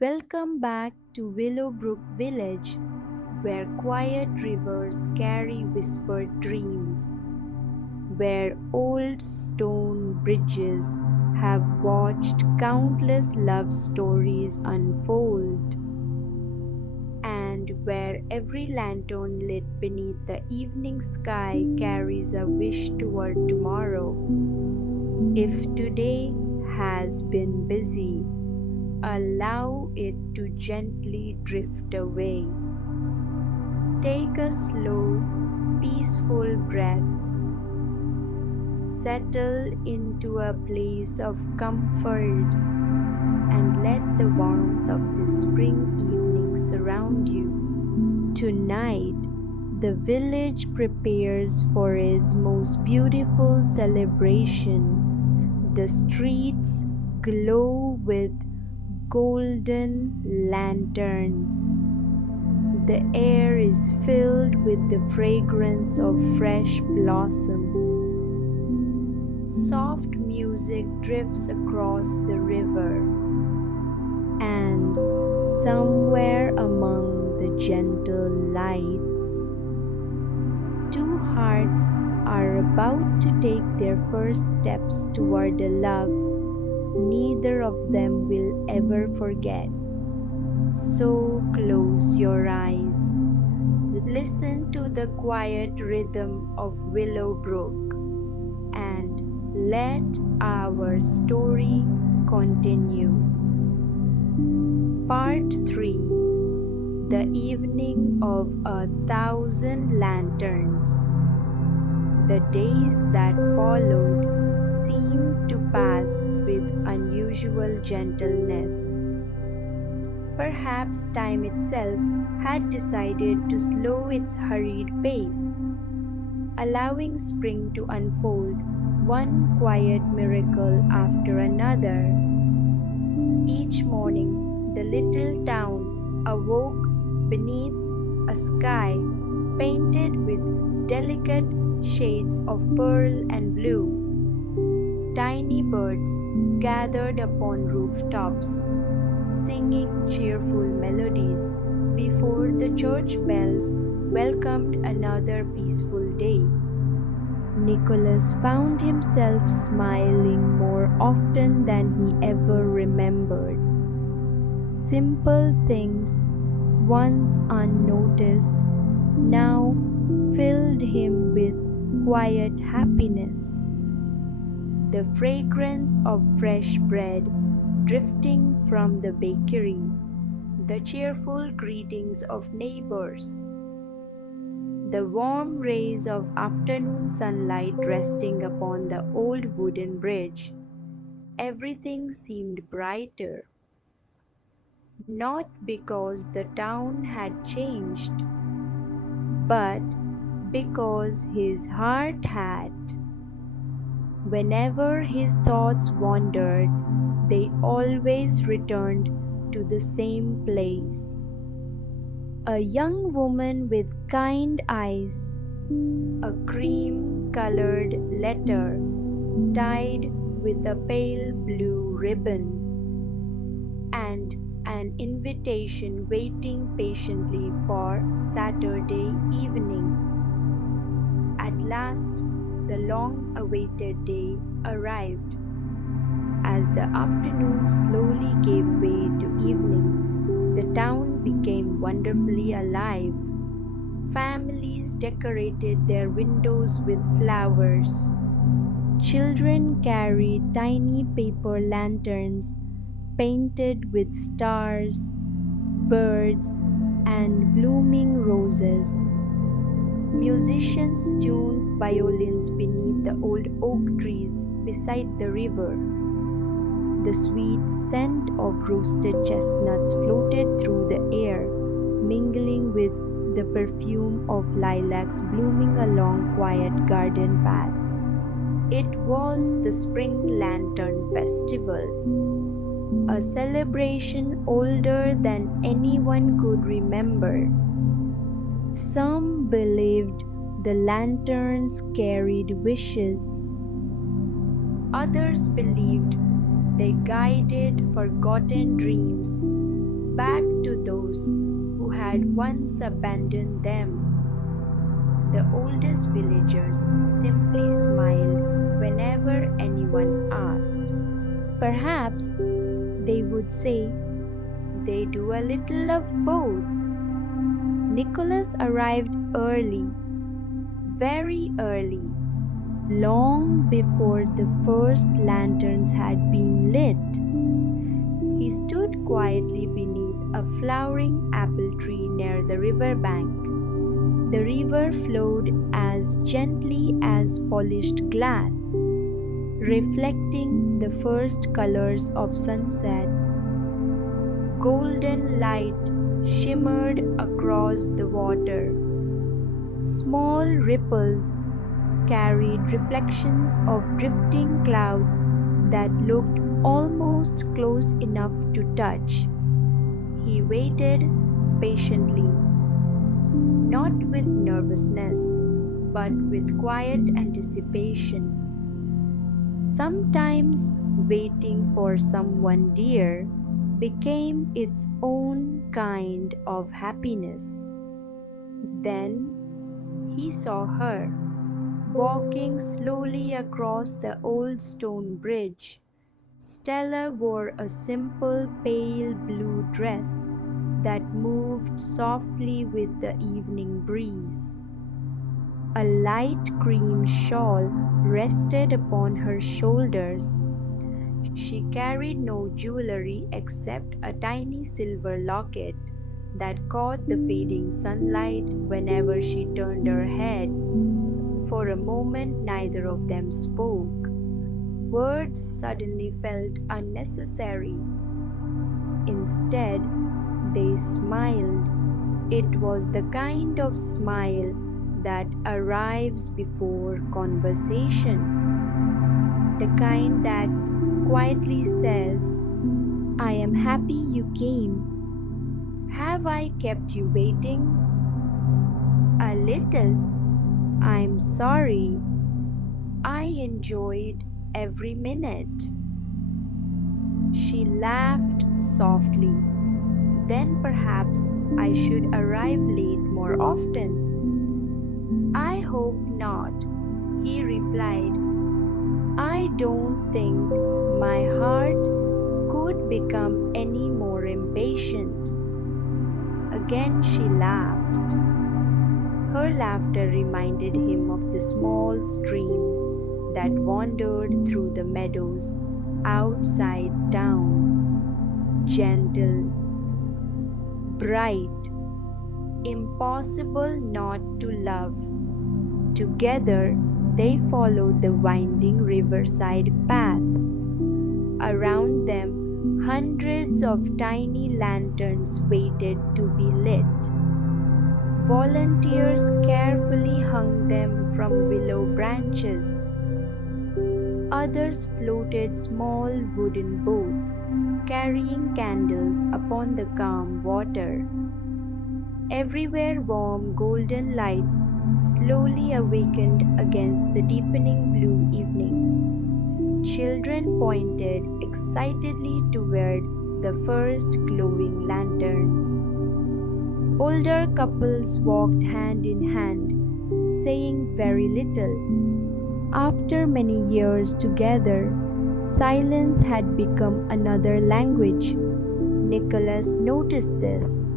Welcome back to Willowbrook Village, where quiet rivers carry whispered dreams, where old stone bridges have watched countless love stories unfold, and where every lantern lit beneath the evening sky carries a wish toward tomorrow. If today has been busy, allow it to gently drift away. Take a slow, peaceful breath. Settle into a place of comfort and let the warmth of the spring evening surround you. Tonight, the village prepares for its most beautiful celebration. The streets glow with golden lanterns. The air is filled with the fragrance of fresh blossoms. Soft music drifts across the river, and somewhere among the gentle lights, two hearts are about to take their first steps toward a love neither of them will ever forget. So close your eyes. Listen to the quiet rhythm of Willowbrook and let our story continue. Part 3. The Evening of a Thousand Lanterns. The days that followed seemed to pass with unusual gentleness. Perhaps time itself had decided to slow its hurried pace, allowing spring to unfold one quiet miracle after another. Each morning, the little town awoke beneath a sky painted with delicate shades of pearl and blue. Tiny birds gathered upon rooftops, singing cheerful melodies before the church bells welcomed another peaceful day. Nicholas found himself smiling more often than he ever remembered. Simple things, once unnoticed, now filled him with quiet happiness. The fragrance of fresh bread drifting from the bakery, the cheerful greetings of neighbors, the warm rays of afternoon sunlight resting upon the old wooden bridge. Everything seemed brighter, not because the town had changed, but because his heart had. Whenever his thoughts wandered, they always returned to the same place. A young woman with kind eyes, a cream-colored letter tied with a pale blue ribbon, and an invitation waiting patiently for Saturday evening. At last, the long-awaited day arrived. As the afternoon slowly gave way to evening, the town became wonderfully alive. Families decorated their windows with flowers. Children carried tiny paper lanterns painted with stars, birds, and blooming roses. Musicians tuned violins beneath the old oak trees beside the river. The sweet scent of roasted chestnuts floated through the air, mingling with the perfume of lilacs blooming along quiet garden paths. It was the Spring Lantern Festival, a celebration older than anyone could remember. Some believed the lanterns carried wishes. Others believed they guided forgotten dreams. back to those who had once abandoned them. The oldest villagers simply smiled whenever anyone asked. Perhaps they would say they do a little of both. Nicholas arrived early, very early, long before the first lanterns had been lit. He stood quietly beneath a flowering apple tree near the river bank. The river flowed as gently as polished glass, reflecting the first colors of sunset. Golden light shimmered across the water. Small ripples carried reflections of drifting clouds that looked almost close enough to touch. He waited patiently, not with nervousness, but with quiet anticipation. Sometimes waiting for someone dear became its own kind of happiness. Then he saw her, walking slowly across the old stone bridge. Stella wore a simple pale blue dress that moved softly with the evening breeze. A light cream shawl rested upon her shoulders. She carried no jewelry except a tiny silver locket that caught the fading sunlight whenever she turned her head. For a moment, neither of them spoke. Words suddenly felt unnecessary. Instead, they smiled. It was the kind of smile that arrives before conversation, the kind that quietly says, I am happy you came. Have I kept you waiting? A little. I'm sorry. I enjoyed every minute. She laughed softly. Then perhaps I should arrive late more often. I hope not, he replied. I don't think my heart could become any more impatient. Again she laughed. Her laughter reminded him of the small stream that wandered through the meadows outside town. Gentle, bright, impossible not to love. Together they followed the winding riverside path. Around them, hundreds of tiny lanterns waited to be lit. Volunteers carefully hung them from willow branches. Others floated small wooden boats, carrying candles upon the calm water. Everywhere warm golden lights slowly awakened against the deepening blue evening. Children pointed excitedly toward the first glowing lanterns. Older couples walked hand in hand, saying very little. After many years together, silence had become another language. Nicholas noticed this.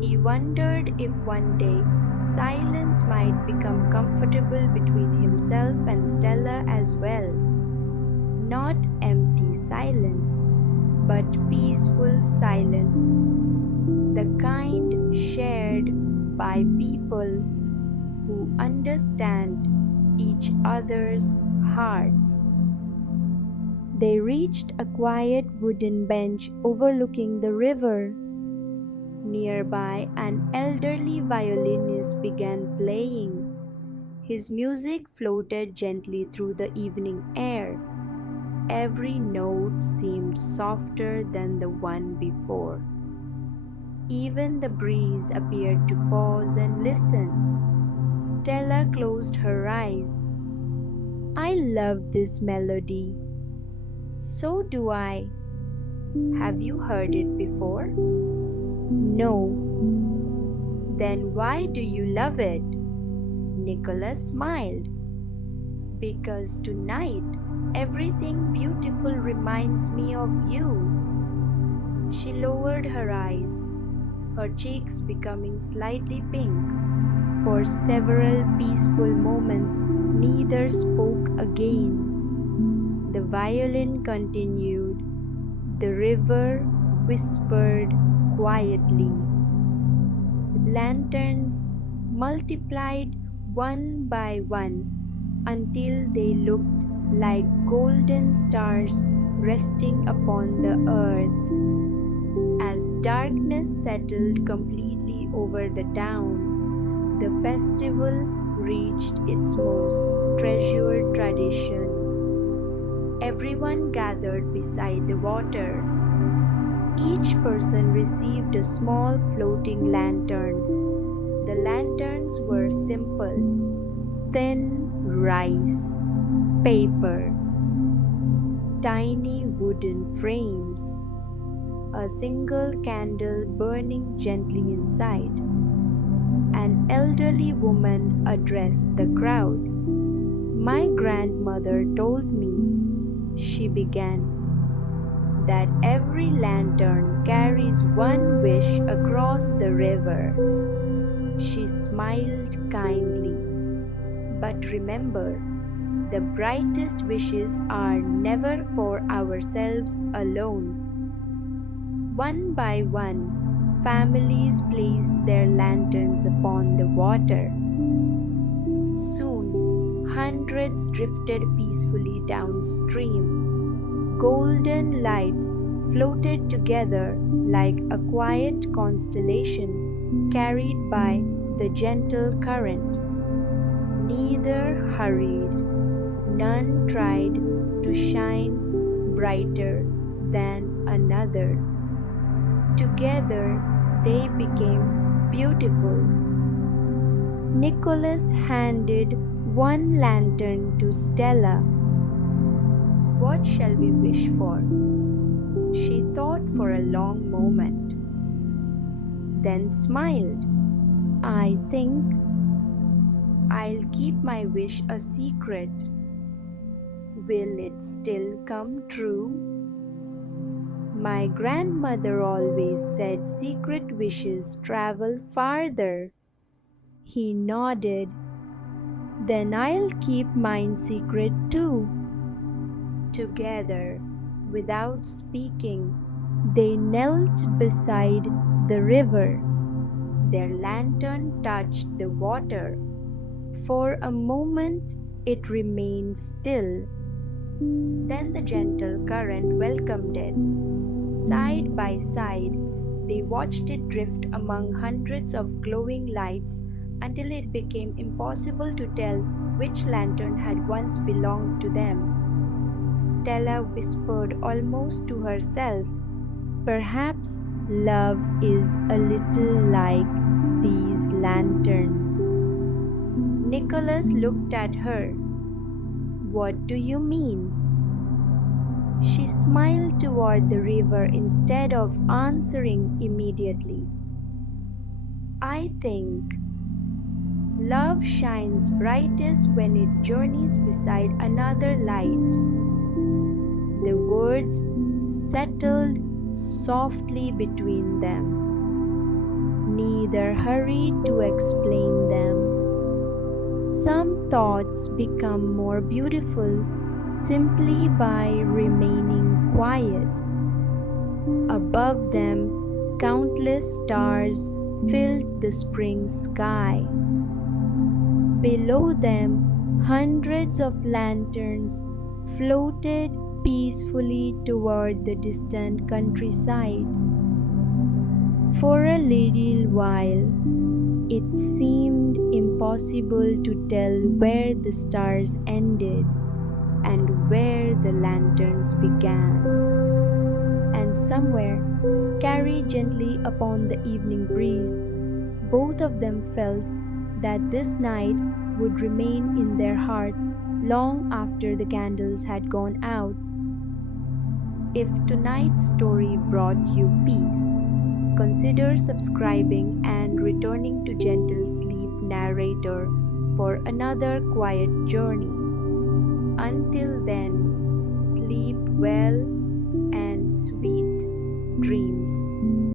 He wondered if one day silence might become comfortable between himself and Stella as well. Not empty silence, but peaceful silence, the kind shared by people who understand each other's hearts. They reached a quiet wooden bench overlooking the river. Nearby, an elderly violinist began playing. His music floated gently through the evening air. Every note seemed softer than the one before. Even the breeze appeared to pause and listen. Stella closed her eyes. I love this melody. So do I. Have you heard it before? No. Then why do you love it? Nicholas smiled. Because tonight everything beautiful reminds me of you. She lowered her eyes, her cheeks becoming slightly pink. For several peaceful moments, neither spoke again. The violin continued. The river whispered quietly. Lanterns multiplied one by one until they looked like golden stars resting upon the earth. As darkness settled completely over the town, the festival reached its most treasured tradition. Everyone gathered beside the water. Each person received a small floating lantern. The lanterns were simple: thin rice, paper, tiny wooden frames, a single candle burning gently inside. An elderly woman addressed the crowd. "My grandmother told me," she began, "that every lantern carries one wish across the river." She smiled kindly. "But remember, the brightest wishes are never for ourselves alone." One by one, families placed their lanterns upon the water. Soon, hundreds drifted peacefully downstream. Golden lights floated together like a quiet constellation carried by the gentle current. Neither hurried, none tried to shine brighter than another. Together they became beautiful. Nicholas handed one lantern to Stella. "What shall we wish for?" She thought for a long moment, then smiled. "I think I'll keep my wish a secret. Will it still come true?" "My grandmother always said secret wishes travel farther." He nodded. "Then I'll keep mine secret too." Together, without speaking, they knelt beside the river. Their lantern touched the water. For a moment it remained still. Then the gentle current welcomed it. Side by side, they watched it drift among hundreds of glowing lights until it became impossible to tell which lantern had once belonged to them. Stella whispered almost to herself, "Perhaps love is a little like these lanterns." Nicholas looked at her. "What do you mean?" She smiled toward the river instead of answering immediately. "I think love shines brightest when it journeys beside another light." The words settled softly between them. Neither hurried to explain them. Some thoughts become more beautiful simply by remaining quiet. Above them, countless stars filled the spring sky. Below them, hundreds of lanterns floated peacefully toward the distant countryside. For a little while, it seemed impossible to tell where the stars ended and where the lanterns began. And somewhere, carried gently upon the evening breeze, both of them felt that this night would remain in their hearts long after the candles had gone out. If tonight's story brought you peace, consider subscribing and returning to Gentle Sleep Narrator for another quiet journey. Until then, sleep well and sweet dreams.